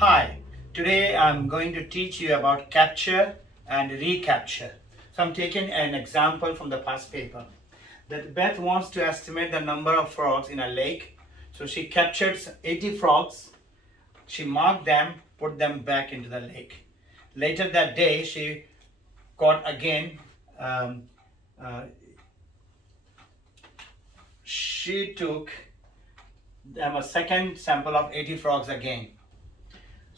Hi, today I'm going to teach you about capture and recapture. So I'm taking an example from the past paper. That Beth wants to estimate the number of frogs in a lake. So she captured 80 frogs, she marked them, put them back into the lake. Later that day, she caught again, um, uh, she took them a second sample of 80 frogs again.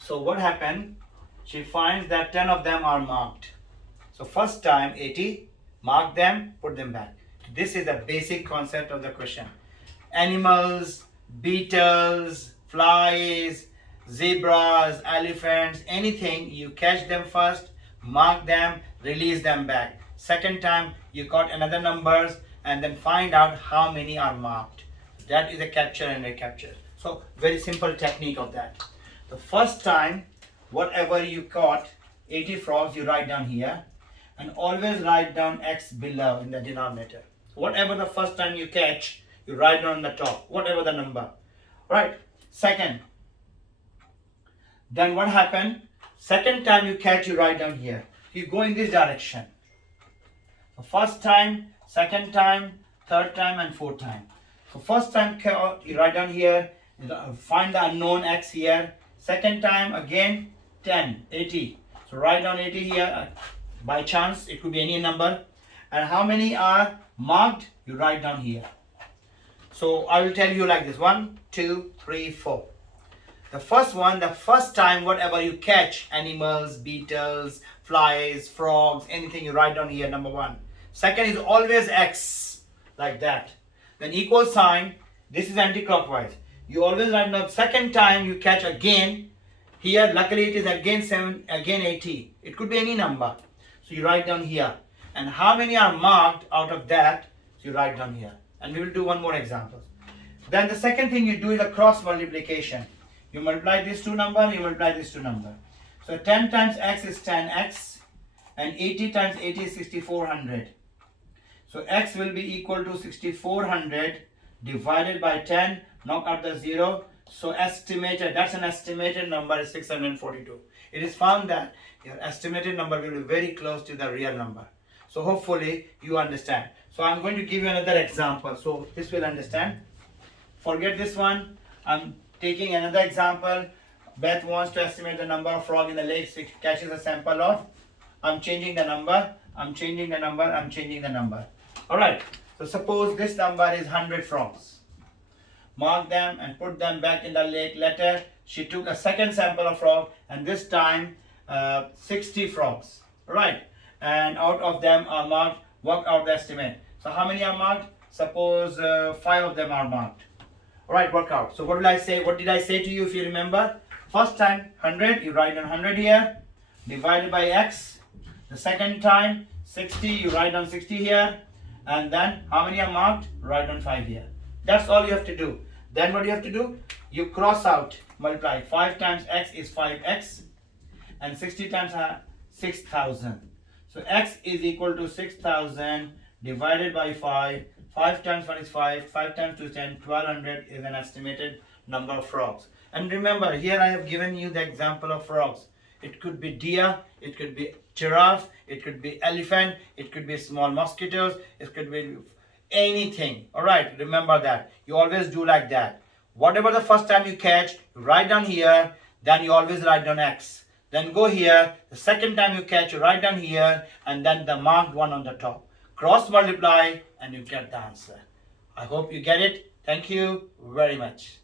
So what happened? She finds that 10 of them are marked. So first time 80, mark them, put them back. This is the basic concept of the question. Animals, beetles, flies, zebras, elephants, anything, you catch them first, mark them, release them back. Second time you got another numbers and then find out how many are marked. That is a capture and recapture. So very simple technique of that. The first time, whatever you caught, 80 frogs, you write down here and always write down X below in the denominator. Whatever the first time you catch, you write down on the top, whatever the number. Right? Second, then what happened? Second time you catch, you write down here. You go in this direction. So first time, second time, third time, and fourth time. So first time caught, you write down here, find the unknown X here. Second time again 10, 80. So write down 80 here. By chance, it could be any number. And how many are marked? You write down here. So I will tell you like this: 1, 2, 3, 4. The first one, the first time, whatever you catch, animals, beetles, flies, frogs, anything, you write down here, number 1. Second is always X, like that. Then equal sign, this is anti-clockwise. You always write down second time you catch again. Here, luckily it is again 7, again 80. It could be any number. So you write down here. And how many are marked out of that? So you write down here. And we will do one more example. Then the second thing you do is a cross multiplication. You multiply these two numbers, you multiply these two numbers. So 10 times X is 10X. And 80 times 80 is 6400. So X will be equal to 6400 divided by 10. Knock out the 0. So estimated, that's an estimated number, is 642. It is found that your estimated number will be very close to the real number. So hopefully you understand. So I'm going to give you another example. So this will understand. Forget this one. I'm taking another example. Beth wants to estimate the number of frogs in the lake. She catches a sample of. I'm changing the number. I'm changing the number. I'm changing the number. Alright. So suppose this number is 100 frogs. Mark them and put them back in the lake. Later, she took a second sample of frog and this time 60 frogs. Right? And out of them are marked, work out the estimate. So how many are marked? Suppose 5 of them are marked. Alright, work out. So what will I say? What did I say to you if you remember? First time 100, you write down 100 here, divided by X. The second time 60, you write down 60 here. And then how many are marked? Write down 5 here. That's all you have to do. Then what you have to do? You cross out, multiply. 5 times X is 5X. And 60 times 6,000. So X is equal to 6,000 divided by 5. 5 times 1 is 5. 5 times 2 is 10. 1200 is an estimated number of frogs. And remember, here I have given you the example of frogs. It could be deer, it could be giraffe, it could be elephant, it could be small mosquitoes, it could be anything. Alright, remember that. You always do like that. Whatever the first time you catch, you write down here, then you always write down X. Then go here, the second time you catch, you write down here, and then the marked one on the top. Cross multiply, and you get the answer. I hope you get it. Thank you very much.